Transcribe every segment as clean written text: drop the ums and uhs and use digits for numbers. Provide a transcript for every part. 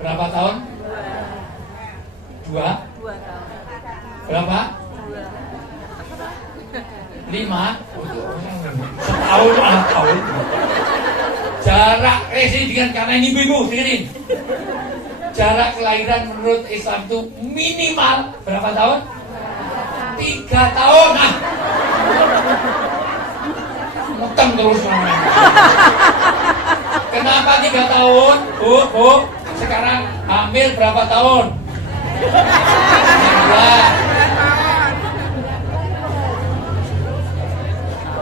Berapa tahun? 2. Berapa? 5. Setahun tahun. Jarak sini dengan karena ini ibu dengerin. Jarak kelahiran menurut Islam itu minimal berapa tahun? 3 tahun. Nah, muteng terus namanya. Kenapa 3 tahun? Bu, sekarang hamil berapa tahun? 16.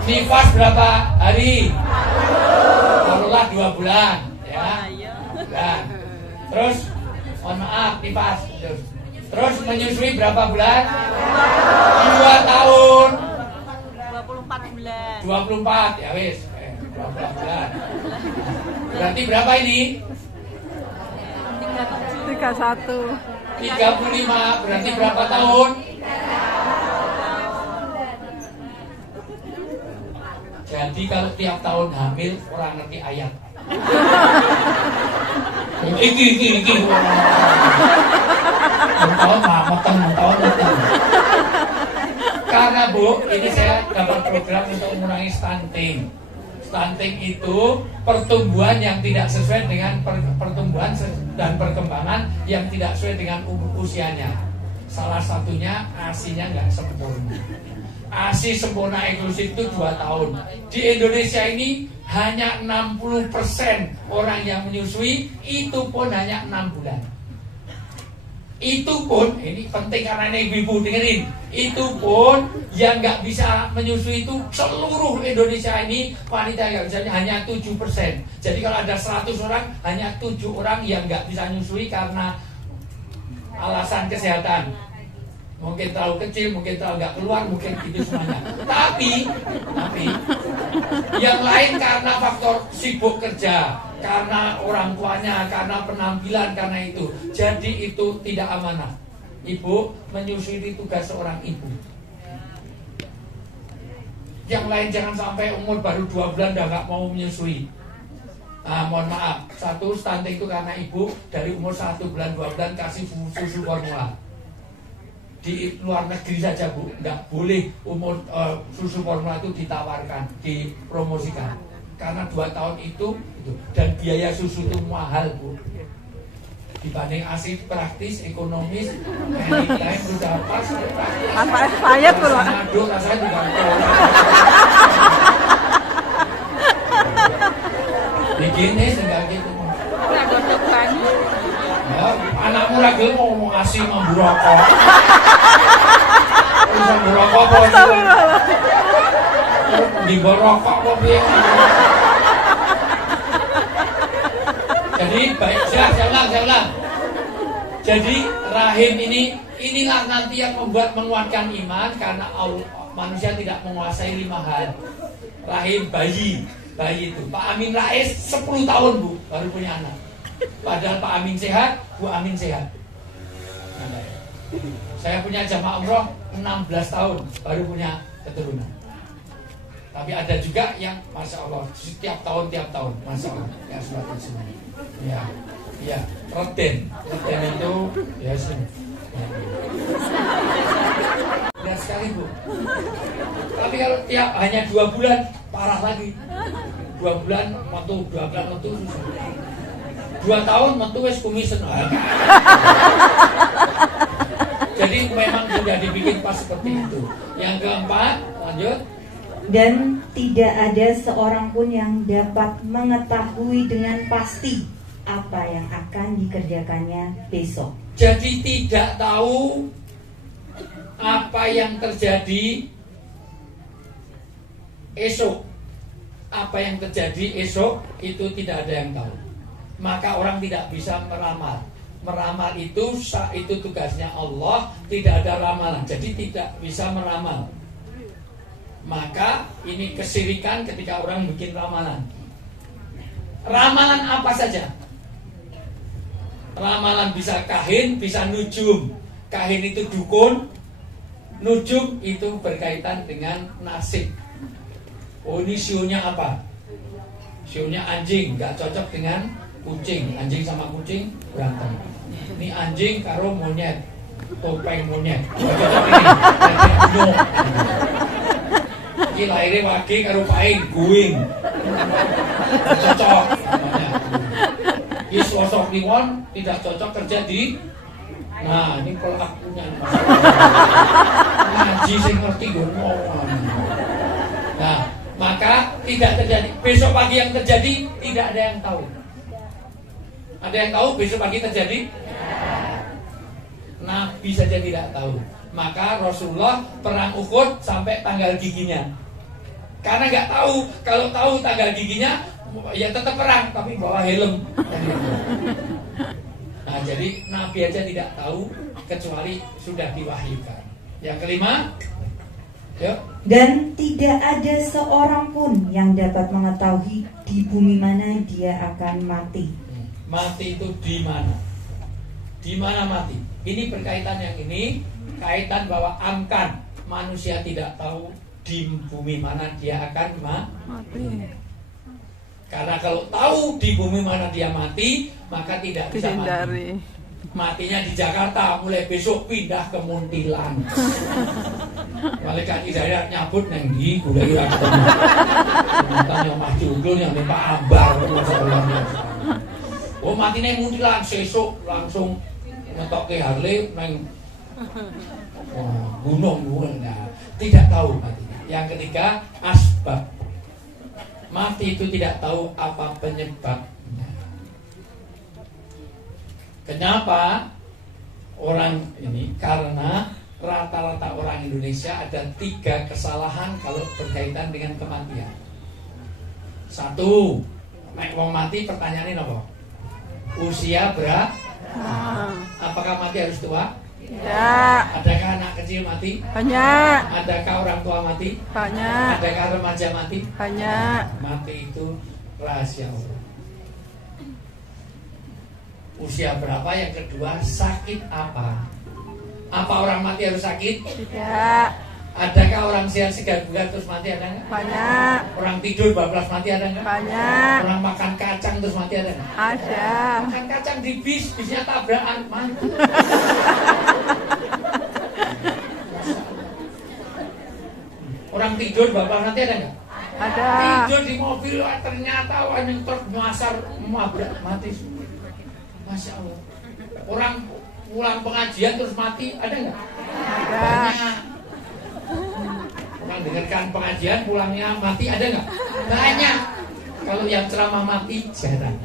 Nifas berapa hari? Taruhlah 2 bulan, ya. Bulan. Terus, mohon maaf, nifas. Terus menyusui berapa bulan? 2 tahun. 24 bulan. 24, ya wis. 24 bulan. Berarti berapa ini? 31. 35, berarti berapa tahun? Jadi kalau tiap tahun hamil orang ngerti ayat. Iki. Tahun Karena Bu, ini saya dapat program untuk mengurangi stunting. Stunting itu pertumbuhan yang tidak sesuai dengan pertumbuhan dan perkembangan yang tidak sesuai dengan usianya. Salah satunya ASI-nya nggak sempurna. ASI sempurna eksklusif itu 2 tahun. Di Indonesia ini hanya 60% orang yang menyusui, itu pun hanya 6 bulan. Itu pun, ini penting karena ini ibu dengerin, itu pun yang nggak bisa menyusui itu seluruh Indonesia ini wanita yang bisa hanya 7%. Jadi kalau ada 100 orang, hanya 7 orang yang nggak bisa menyusui karena alasan kesehatan. Mungkin terlalu kecil, mungkin terlalu nggak keluar, mungkin itu semuanya. Tapi yang lain karena faktor sibuk kerja, karena orang tuanya, karena penampilan, karena itu. Jadi itu tidak amanah. Ibu menyusui itu tugas seorang ibu. Yang lain jangan sampai umur baru 2 bulan udah nggak mau menyusui. Mohon maaf, stunting itu karena ibu dari umur 1 bulan 2 bulan kasih susu formula. Di luar negeri saja Bu, nggak boleh umur susu formula itu ditawarkan, dipromosikan. Karena 2 tahun itu dan biaya susu itu mahal Bu. Dibanding ASI praktis, ekonomis, anytime sudah pas, praktis. Apa saya pula? Aduh, rasanya juga begini enggak gitu. Ya, anakmu lagi mau ngasih mambu rokok. Mambu rokok apa? Di rokok kok piye? Jadi baik, saya ulang. Jadi rahim inilah nanti yang membuat menguatkan iman karena manusia tidak menguasai 5 hal. Rahim bayi itu. Pak Amin Rais 10 tahun Bu baru punya anak. Padahal Pak Amin sehat, Bu Amin sehat. Saya punya jamaah umroh 16 tahun baru punya keturunan. Tapi ada juga yang Masya Allah tiap tahun, Masya Allah. Ya suatu semuanya. Ya, Roten itu ya sih. Benar sekali Bu. Tapi kalau tiap hanya 2 bulan parah lagi. 2 bulan metu susah. 2 tahun metu wis kumisen. Jadi memang sudah dibikin pas seperti itu. Yang keempat, lanjut. Dan tidak ada seorang pun yang dapat mengetahui dengan pasti apa yang akan dikerjakannya besok. Jadi tidak tahu apa yang terjadi esok. Apa yang terjadi esok itu tidak ada yang tahu. Maka orang tidak bisa meramal. Meramal itu tugasnya Allah, tidak ada ramalan. Jadi tidak bisa meramal. Maka ini kesyirikan ketika orang bikin ramalan. Ramalan apa saja? Ramalan bisa kahin, bisa nujum. Kahin itu dukun, nujum itu berkaitan dengan nasib. Oh ini sionya apa? Sionya anjing, nggak cocok dengan kucing, anjing sama kucing berantem. Ini anjing karo monyet, topeng monyet. Ini lahirnya wage karo paing, guing. Cocok. Ini sosok Kliwon tidak cocok kerja di. Nah, ini kalau akunya ngaji sing ngerti ngomong. Nah, maka tidak terjadi. Besok pagi yang terjadi tidak ada yang tahu. Ada yang tahu besok pagi terjadi? Nabi saja tidak tahu. Maka Rasulullah perang Uhud sampai tanggal giginya. Karena nggak tahu. Kalau tahu tanggal giginya, ya tetap perang, tapi bawa helm. Nah, jadi Nabi aja tidak tahu kecuali sudah diwahyukan. Yang kelima, yuk. Dan tidak ada seorang pun yang dapat mengetahui di bumi mana dia akan mati. Mati itu di mana? Di mana mati? Ini berkaitan yang ini, kaitan bahwa amkan manusia tidak tahu di bumi mana dia akan mati. Karena kalau tahu di bumi mana dia mati, maka tidak bisa mati. Matinya di Jakarta, mulai besok pindah ke Muntilan. Malaikat Hidayat nyabut neng di gula ira ketemu. Tanya Mas Judul yang Pak Ambar. Oh mati neng Muntilan, sesuk langsung ngetok ke Harley neng gunung. Nah, tidak tahu matinya. Yang ketiga, asbab. Mati itu tidak tahu apa penyebabnya. Kenapa orang ini? Karena rata-rata orang Indonesia ada 3 kesalahan kalau berkaitan dengan kematian. 1, nek wong mati pertanyaannya apa? Usia berapa? Apakah mati harus tua? Ya. Adakah anak kecil mati? Banyak. Adakah orang tua mati? Banyak. Adakah remaja mati? Banyak. Mati itu rahasia Allah. Usia berapa? Yang kedua, sakit apa? Apa orang mati harus sakit? Tidak. Adakah orang sehat segar bugar terus mati, ada nggak? Banyak. Orang tidur bablas mati, ada nggak? Banyak. Orang makan kacang terus mati, ada nggak? Ada. Makan kacang di bisnya tabrakan mati. Orang tidur bablas mati, ada nggak? Ada. Tidur di mobil ternyata yang truk nyasar mabrak mati. Masya Allah. Orang pulang pengajian terus mati, ada nggak? Ada. Banyak. Orang dengarkan pengajian pulangnya mati, ada nggak? Banyak. Kalau yang ceramah mati jarang.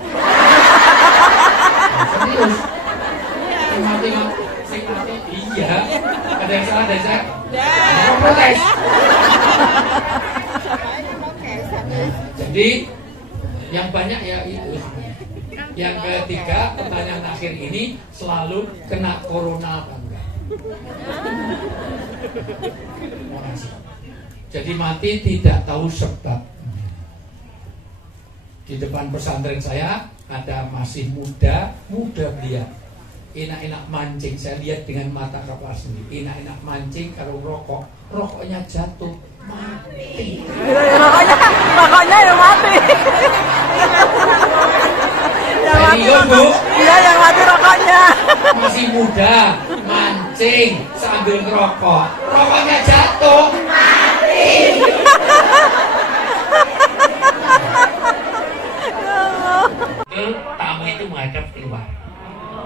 Serius. Sing mati, iya. Ada yang salah, ada yang salah. Protes. Jadi yang banyak ya itu. Yang ketiga, pertanyaan akhir ini selalu kena corona apa enggak? Jadi mati tidak tahu sebab. Di depan pesantren saya ada masih muda belia. Enak-enak mancing, saya lihat dengan mata kepala sendiri. Enak-enak mancing kalau rokoknya jatuh, mati. Rokoknya yang mati. Yang mati Bu. Iya, yang mati rokoknya. Masih muda, mancing sambil ngerokok, rokoknya jatuh, mati. Tamu itu menghadap keluar.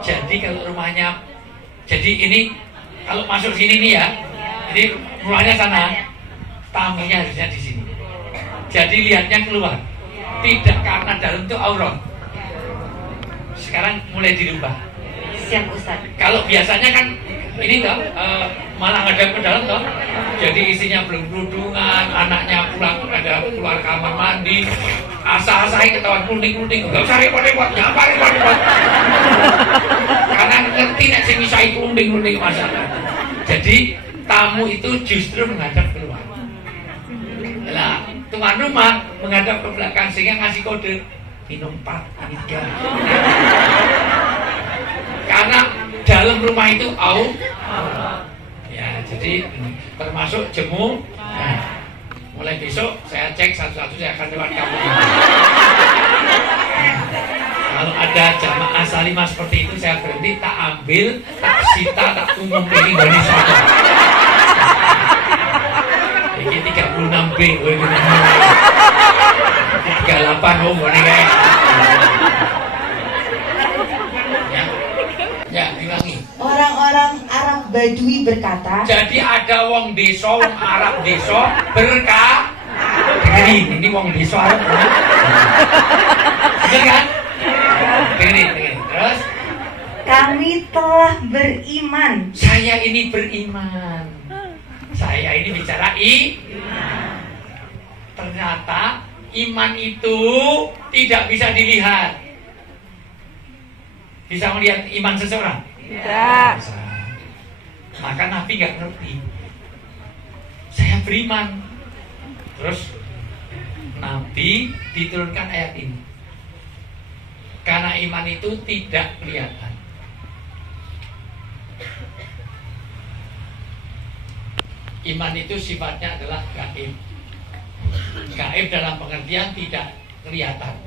Jadi kalau rumahnya, jadi ini kalau masuk sini nih ya, jadi rumahnya sana, tamunya harusnya di sini. Jadi lihatnya keluar, tidak karena dalam itu aurat. Sekarang mulai dirubah. Siap Ustaz. Kalau biasanya kan ini toh malah ngadep ke dalam toh. Jadi isinya belum kerudungan, anaknya pulang ada keluar kamar mandi, asa-asain ketahuan kuning-kuning, enggak usah repot-repot, nyapa repot-repot. Karena ngerti nek sing misai kuning-kuning masalah. Jadi tamu itu justru menghadap keluar. Lah, tuan rumah menghadap ke belakang sehingga ngasih kode minum 4, ini 3. Karena dalam rumah itu ya, jadi termasuk jemu. Nah, mulai besok saya cek satu-satu, saya akan lewat kamu. Kalau ada jamaah salimah seperti itu, saya berhenti, tak ambil, tak sita, tak umum ini Indonesia. Ini 36B, 38 boleh kayak. Ya, diulangi. Orang-orang Arab Badui berkata, Jadi ada wong desa, wong Arab desa berkah. Ini wong desa Arab. Bener kan? Ini. Terus kami telah beriman. saya ini beriman. Saya ini bicara iman. Ternyata iman itu tidak bisa dilihat. Bisa melihat iman seseorang? Tidak. Bisa. Maka Nabi nggak ngerti. Saya beriman. Terus Nabi diturunkan ayat ini. Karena iman itu tidak kelihatan. Iman itu sifatnya adalah gaib. Gaib dalam pengertian tidak kelihatan.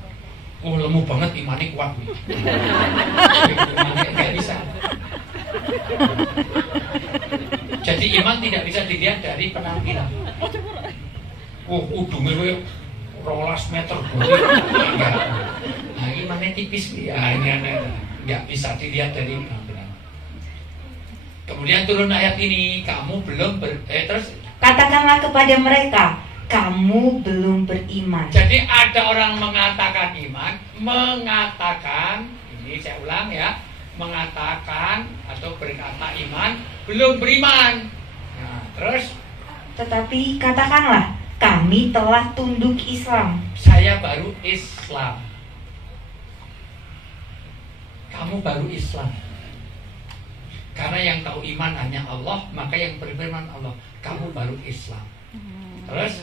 Oh, lemu banget imannya kuat nih. Imannya nggak bisa. Jadi iman tidak bisa dilihat dari penampilan. Oh, udungnya gue 12 meter. Enggak. Nah, imannya tipis ya, ini nggak bisa dilihat dari penampilan. Kemudian turun ayat ini, kamu belum terus Katakanlah kepada mereka, kamu belum beriman. jadi ada orang mengatakan iman, ini saya ulang ya, mengatakan atau berkata iman, belum beriman. Nah, terus Tetapi katakanlah, kami telah tunduk Islam. saya baru Islam. Kamu baru Islam. Karena yang tahu iman hanya Allah, maka yang beriman Allah. Kamu baru Islam. Terus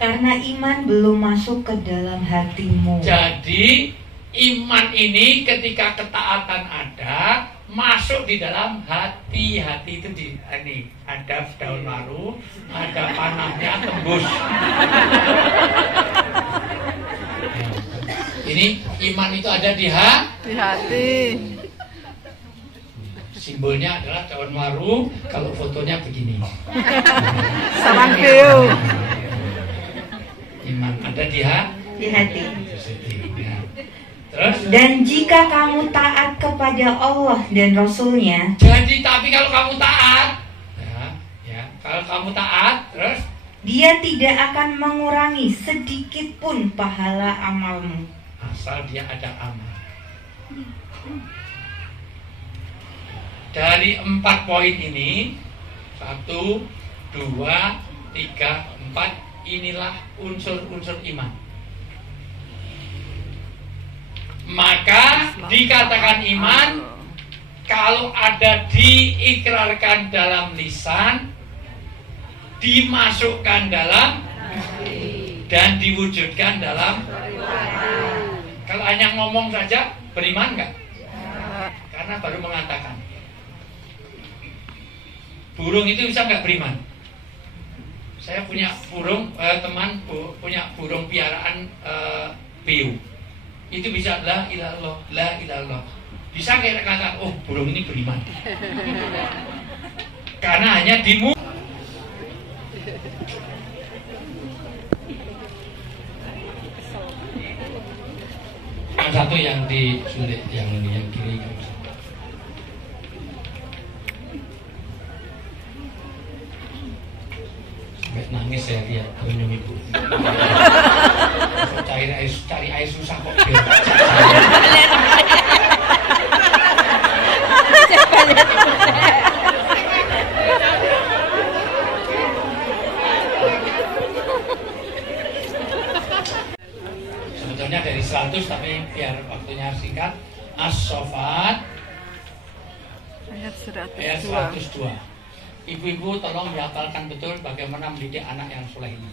Karena iman belum masuk ke dalam hatimu. jadi iman ini ketika ketaatan ada, masuk di dalam hati. Hati itu ini ada daun baru, ada panahnya tembus. Ini iman itu ada di hati. Di hati. Simbolnya adalah daun waru, kalau fotonya begini. Sarang keu. Iman ada di hati. Di hati. Ya. Terus Dan jika kamu taat kepada Allah dan Rasul-Nya, jadi tapi kalau kamu taat, kalau kamu taat, terus Dia tidak akan mengurangi sedikit pun pahala amalmu. asal dia ada amal. Dari 4 poin ini, 1, 2, 3, 4, inilah unsur-unsur iman. Maka dikatakan iman kalau ada diikrarkan dalam lisan, dimasukkan dalam dan diwujudkan dalam. Kalau hanya ngomong saja beriman enggak? Karena baru mengatakan. Burung itu bisa nggak beriman? Saya punya burung, teman punya burung piaraan beo. Itu bisa la ilallah, la ilallah. Bisa kayak kata, oh burung ini beriman. Karena hanya dimu. Yang satu yang di sulit, yang ini yang kiri. Nangis saya lihat kunjung ibu. Cari air susah kok. Sebetulnya dari 100 tapi biar waktunya singkat. As-Saffat Ayat ayat 102. 102. Ibu-ibu tolong dihafalkan betul bagaimana mendidik anak yang soleh ini.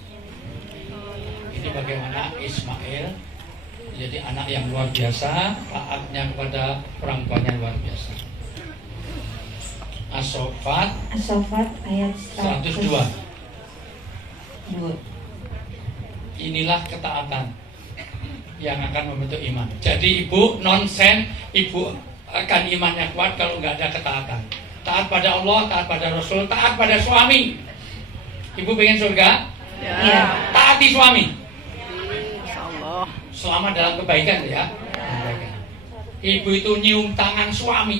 Ini bagaimana Ismail jadi anak yang luar biasa, taatnya kepada orang tuanya luar biasa. As-Saffat As-Saffat ayat 102. 102. Inilah ketaatan yang akan membentuk iman. Jadi ibu nonsen, ibu akan imannya kuat kalau nggak ada ketaatan. Taat pada Allah, taat pada Rasul, taat pada suami. Ibu pengen surga? Ya. Taati suami. Insyaallah. Selama dalam kebaikan ya. Ibu itu nyium tangan suami,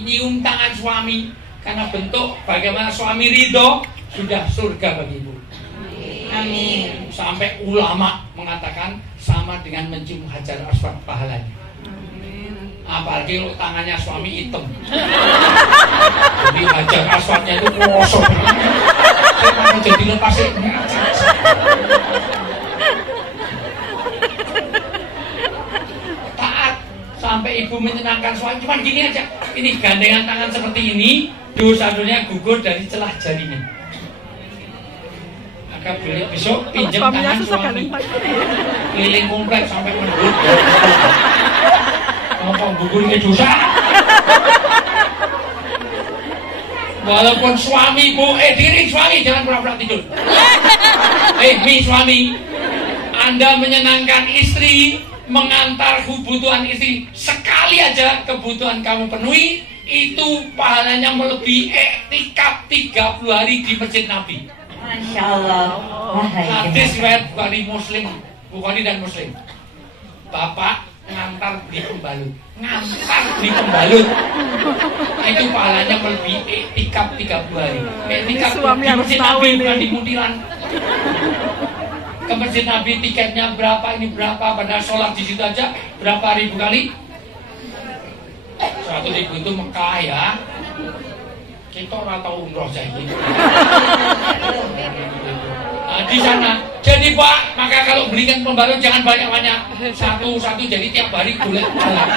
karena bentuk bagaimana suami ridho sudah surga bagi ibu. Amin. Sampai ulama mengatakan sama dengan mencium hajar aswad pahalanya. Apalagi kalau tangannya suami hitam. Jadi hajar aswadnya itu kosong. Jadi lepasnya. Taat sampai ibu menyenangkan suami. Cuman gini aja. Ini gandengan tangan seperti ini, dosa-dosanya gugur dari celah jarinya. Maka besok pinjam tangan suami. Keliling kompleks sampai mendut. Ngomong gugur ke dosa. Walaupun suami bu, diri suami jangan pura-pura tidur. Suami, Anda menyenangkan istri, mengantar kebutuhan istri, sekali aja kebutuhan kamu penuhi, itu pahalanya melebihi iktikaf 30 hari di Masjid Nabi. Masya Allah. Hadis riwayat Bukhari dan Muslim. Bapak ngantar di pembalut, itu pahalanya melebihi iktikaf 30 hari. Iktikaf di Masjid Nabi bukan di mutiran. Ke Masjid Nabi tiketnya berapa, ini berapa, pada sholat di situ aja berapa ribu kali? 100.000 itu Mekah ya. Kita orang tahu umroh jadi. Nah, di sana. Jadi Pak, maka kalau belikan pembalut jangan banyak-banyak. Satu-satu jadi tiap hari boleh jalan.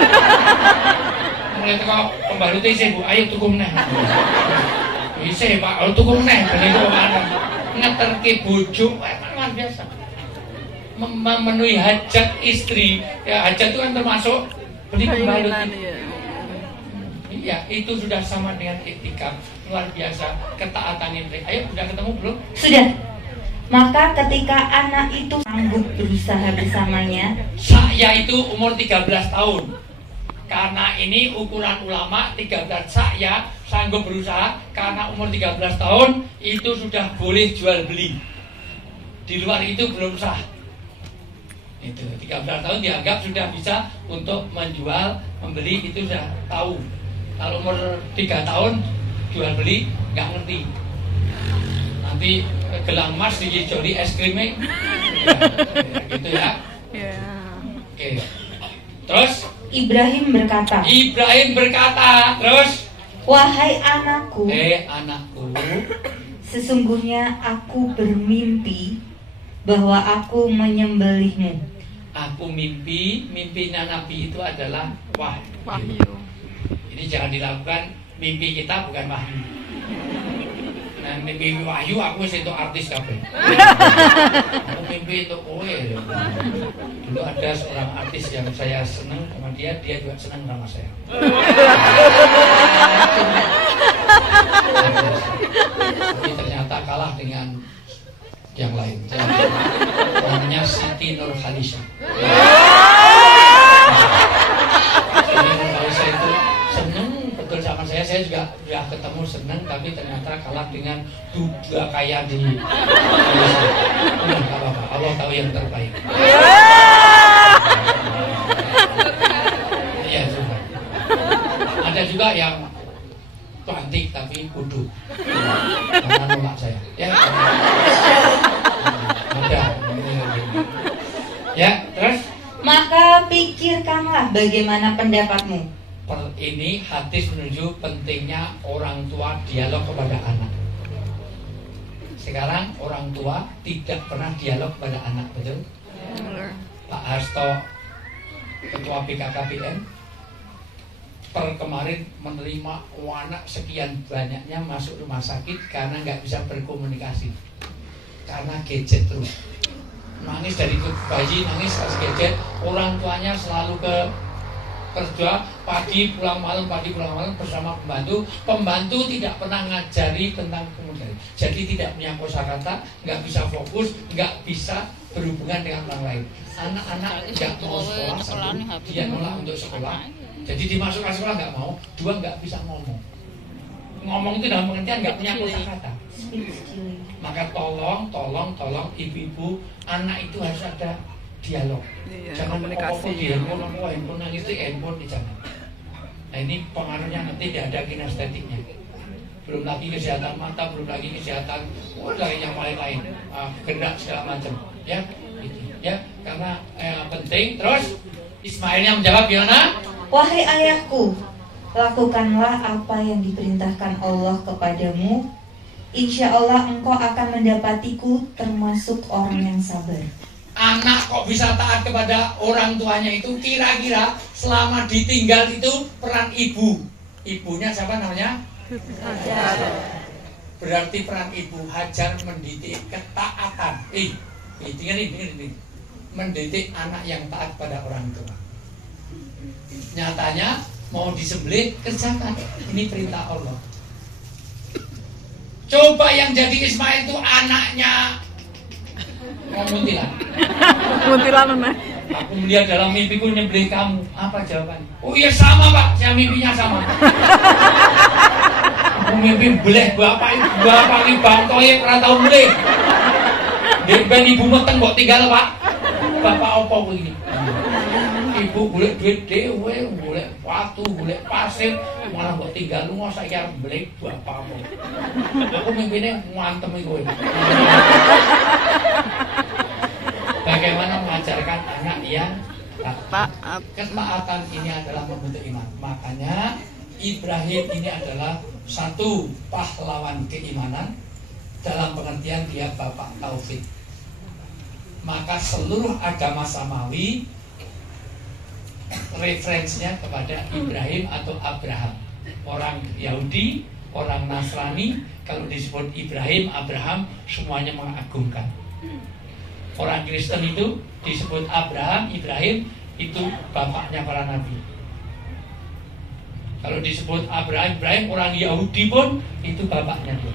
Mulai teko pembalutnya sih Bu, ayo tuku meneh. Bisa Pak, kalau tuku meneh beli kok ana. Ngeterke bojo luar biasa. Memenuhi hajat istri. Ya, hajat itu kan termasuk beli pembalut. Iya, itu sudah sama dengan iktikaf. Luar biasa ketaatan ini. Ayo, sudah ketemu belum? Sudah. Maka ketika anak itu sanggup berusaha bersamanya, saya itu umur 13 tahun. Karena ini ukuran ulama 13, saya sanggup berusaha karena umur 13 tahun itu sudah boleh jual beli. Di luar itu belum sah. Itu 13 tahun dianggap sudah bisa untuk menjual, membeli, itu sudah tahu. Kalau umur 3 tahun jual beli nggak ngerti. Nanti gelang emas dijoli es krimnya, gitu ya. Oke. Terus Ibrahim berkata, terus, wahai anakku, anakku, sesungguhnya aku bermimpi bahwa aku menyembelihmu. Aku mimpinya Nabi itu adalah wahyu. Ini jangan dilakukan, mimpi kita bukan wahyu. Nah, mimpi wahyu aku itu artis kabeh. Aku mimpi itu kowe. Dulu ada seorang artis yang saya senang sama dia juga senang sama saya. Tapi ternyata kalah dengan yang lain. Namanya Siti Nurhalisah. Siti Nurhalisah itu senang betul sama saya juga ketemu senang, tapi ternyata kalah dengan dua kaya di nggak apa-apa, Allah tahu yang terbaik. Iya juga. Ada juga yang cantik tapi bodoh karena nolak saya. Ya, ada. Ya, terus. Maka pikirkanlah bagaimana pendapatmu. Ini hadis menuju pentingnya orang tua dialog kepada anak. Sekarang orang tua tidak pernah dialog kepada anak, betul? Pak Hasto, Ketua BKKBN, per kemarin menerima anak sekian banyaknya masuk rumah sakit karena nggak bisa berkomunikasi, karena gadget terus. Nangis dari bayi, nangis kasih gadget. Orang tuanya selalu kerja pagi pulang malam bersama pembantu tidak pernah ngajari tentang komunikasi, jadi tidak punya kosakata, nggak bisa fokus, nggak bisa berhubungan dengan orang lain. Anak-anak nggak mau sekolah, satu, dia nolak untuk sekolah. Jadi dimasukkan sekolah nggak mau, dua nggak bisa ngomong. Ngomong itu dalam pengertian nggak punya kosakata. Maka tolong ibu-ibu, anak itu harus ada dialog. Jangan komunikasi. Di handphone nangis di handphone di jangan. Nah ini pengaruhnya nanti tidak ada kinestetiknya. Belum lagi kesehatan mata, belum lagi kesehatan lagi yang lain-lain, gerak segala macam. Ya, gitu. Ya, karena penting. Terus Ismailnya menjawab gimana? Wahai ayahku, lakukanlah apa yang diperintahkan Allah kepadamu. Insya Allah engkau akan mendapatiku termasuk orang yang sabar. Anak kok bisa taat kepada orang tuanya itu kira-kira selama ditinggal itu peran ibu. Ibunya siapa namanya? Hajar. Berarti peran ibu Hajar mendidik ketaatan. Ini. Mendidik anak yang taat pada orang tua. Nyatanya mau disembelih kerjakan. Ini perintah Allah. Coba yang jadi Ismail itu anaknya muntilan. Muntilan mana? Aku melihat dalam mimpiku nyembelih kamu. Apa jawabannya? Oh iya sama Pak, saya mimpinya sama. Aku mimpi beleh bapak ini bangkoe ora tau beleh. Ben ibu meteng kok tinggal Pak. Bapak opo begini? Ibu golek duit dhewe, golek watu, golek pasir, malah kok tinggal lunga saiki arep beleh bapakmu. Aku mimpine ngantem iku. Bagaimana mengajarkan anak yang taat? Ketaatan ini adalah membentuk iman. Makanya Ibrahim ini adalah satu pahlawan keimanan dalam pengertian dia bapak tauhid. Maka seluruh agama samawi referensinya kepada Ibrahim atau Abraham. Orang Yahudi, orang Nasrani, kalau disebut Ibrahim, Abraham, semuanya mengagungkan. Orang Kristen itu disebut Abraham, Ibrahim, itu bapaknya para nabi. Kalau disebut Abraham, Ibrahim, orang Yahudi pun itu bapaknya dia.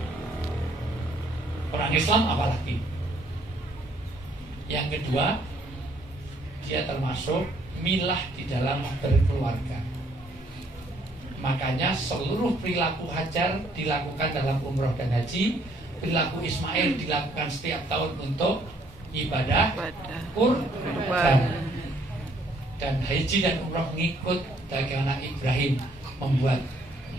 Orang Islam apalagi. Yang kedua, dia termasuk milah di dalam berkeluarga. Makanya seluruh perilaku Hajar dilakukan dalam umroh dan haji. Perilaku Ismail dilakukan setiap tahun untuk ibadah kurban. Dan haji dan umroh mengikut bagaimana Ibrahim membuat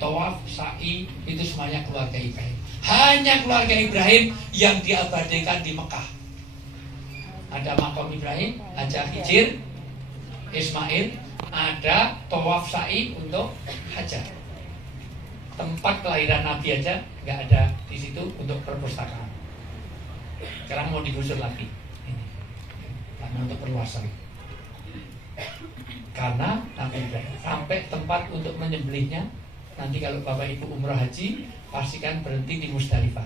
tawaf, sa'i, itu semuanya keluarga Ibrahim. Hanya keluarga Ibrahim yang diabadikan di Mekah. Ada makam Ibrahim, ada Hijir, Ismail, ada tawaf sa'i untuk Hajar. Tempat kelahiran Nabi aja nggak ada di situ untuk perpustakaan. Sekarang mau digusur lagi, ini, karena untuk perluasan. Karena Nabi Ibrahim sampai tempat untuk menyembelihnya. Nanti kalau Bapak Ibu umrah haji, pastikan berhenti di Musdalifah.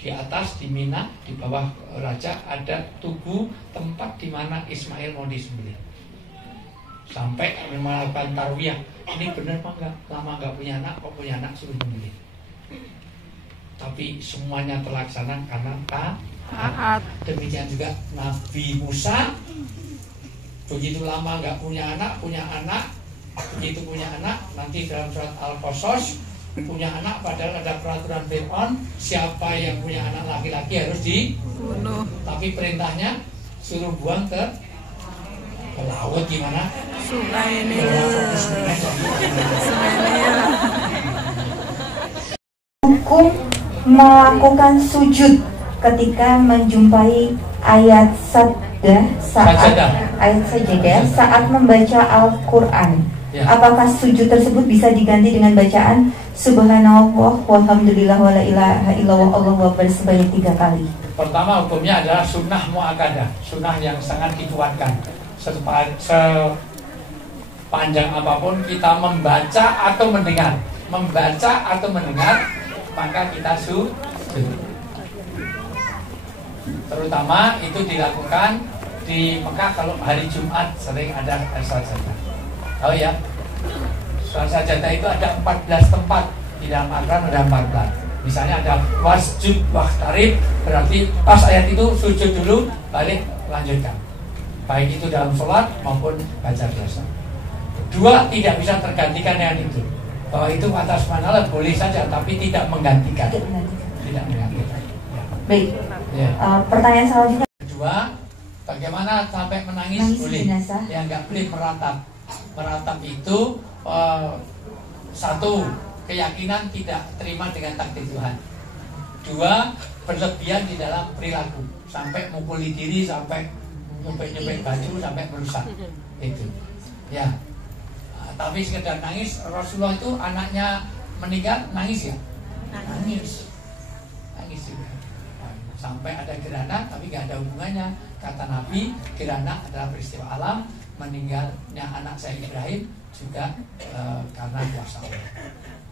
Di atas, di Mina, di bawah raja ada tugu tempat di mana Ismail mau disembelih. Sampai melakukan tarwiyah. Ini benar apa enggak? Lama enggak punya anak, kok punya anak suruh menyembelih. Tapi semuanya terlaksana karena taat. Demikian juga Nabi Musa, begitu lama enggak punya anak, begitu punya anak, nanti dalam surat Al-Qasas punya anak, padahal ada peraturan Fir'aun, siapa yang punya anak laki-laki harus dibunuh. Tapi perintahnya suruh buang ke laut gimana? Sungai Nil. Hukum melakukan sujud ketika menjumpai ayat sajadah saat membaca Al-Quran. Ya. Apakah sujud tersebut bisa diganti dengan bacaan Subhanallah walhamdulillah wala ilaha illallah Allahu akbar sebanyak 3 kali? Pertama, hukumnya adalah sunnah mu'akkadah, sunnah yang sangat dikuatkan. Sepanjang apapun kita membaca atau mendengar, maka kita sujud. Terutama itu dilakukan di Mekah kalau hari Jumat sering ada sajadah. Oh ya, sajadah itu ada 14 tempat. Di dalam Al-Quran ada 14. Misalnya ada wasjud waqtarib, berarti pas ayat itu sujud dulu, balik lanjutkan, baik itu dalam sholat maupun baca biasa. Dua, tidak bisa tergantikan dengan itu. Bahwa itu atas mana boleh saja, tapi tidak menggantikan. Tidak menggantikan. Baik. Ya. Pertanyaan selanjutnya. Kedua, bagaimana sampai menangis boleh? Yang nggak boleh meratap. Meratap itu satu, keyakinan tidak terima dengan takdir Tuhan. Dua, berlebihan di dalam perilaku, sampai mukuli diri, sampai nyepek baju, sampai merusak. Itu. Ya. Tapi sekedar nangis, Rasulullah itu anaknya meninggal nangis ya? Nangis juga. Sampai ada gerhana, tapi gak ada hubungannya. Kata Nabi, gerhana adalah peristiwa alam. Meninggalnya anak saya Ibrahim juga karena kuasa Allah.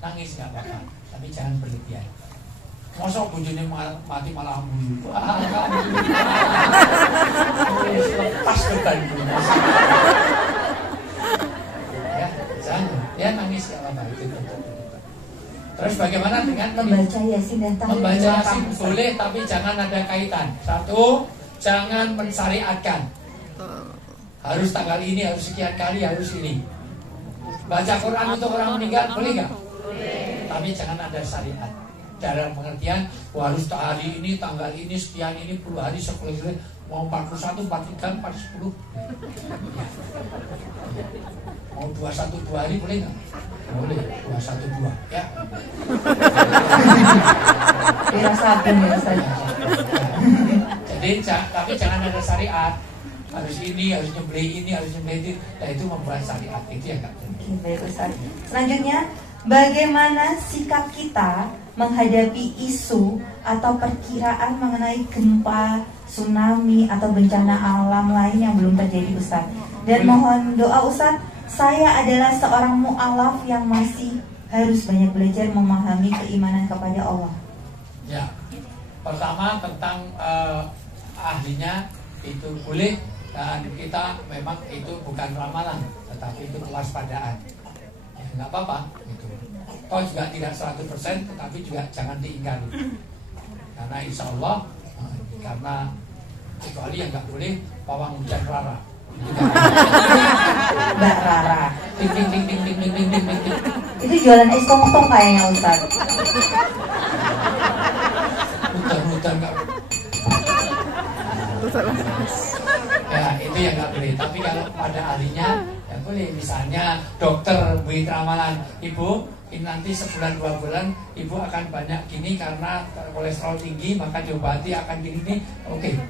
Nangis gak apa-apa, tapi jangan berlebihan. Masa bujurnya mati malah bunuh. Lepas beban dulu. Ya nangis ya apa itu. Terus bagaimana dengan membaca Yasin dan tahlil? Membaca Yasin boleh, tapi jangan ada kaitan. Satu, jangan mensyariatkan. Harus tanggal ini, harus sekian kali, harus ini. Baca Quran untuk orang meninggal boleh nggak? Boleh. Tapi jangan ada syariat. Dalam pengertian, harus hari ini, tanggal ini, sekian ini, 10 hari, 10 hari, mau 41, 43, 40. Mau 21 2 hari boleh nggak? Boleh, 21 2 ya. Dirasakan ya saja. Jadi tapi jangan ada syariat. Harus ini, harus nyembelih ini, harus nyembelih itu. Nah itu membuat syariat itu ya nggak boleh. Baik Ustaz. Selanjutnya, bagaimana sikap kita menghadapi isu atau perkiraan mengenai gempa, tsunami atau bencana alam lain yang belum terjadi Ustaz? Dan mohon doa Ustaz. Saya adalah seorang mu'alaf yang masih harus banyak belajar memahami keimanan kepada Allah. Ya, pertama tentang ahlinya itu boleh, dan kita memang itu bukan ramalan, tetapi itu kewaspadaan. Ya, nggak apa-apa. Gitu. Toh juga tidak 100%, tetapi juga jangan diingkari. Karena insya Allah, karena kecuali yang nggak boleh pawang hujan rara. Mbak Rara. Ting ting ting ting ting ting ting ting ting. Itu jualan es tong-tong kayaknya Ustaz. Hutan nggak. Ya itu yang nggak boleh. Tapi kalau pada ahlinya ya boleh. Misalnya dokter beri ramalan, ibu ini nanti sebulan 2 bulan ibu akan banyak gini karena kolesterol tinggi, maka diobati akan gini. Oke,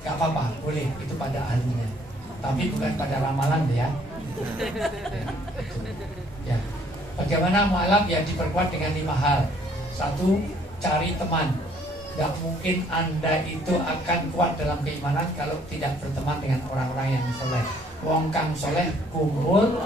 nggak apa-apa, boleh. Itu pada ahlinya. Tapi bukan pada ramalan ya. Ya. Bagaimana mu'alaf? Ya diperkuat dengan 5 hal. 1, cari teman. Gak mungkin Anda itu akan kuat dalam keimanan kalau tidak berteman dengan orang-orang yang soleh. Wong kang soleh kumpul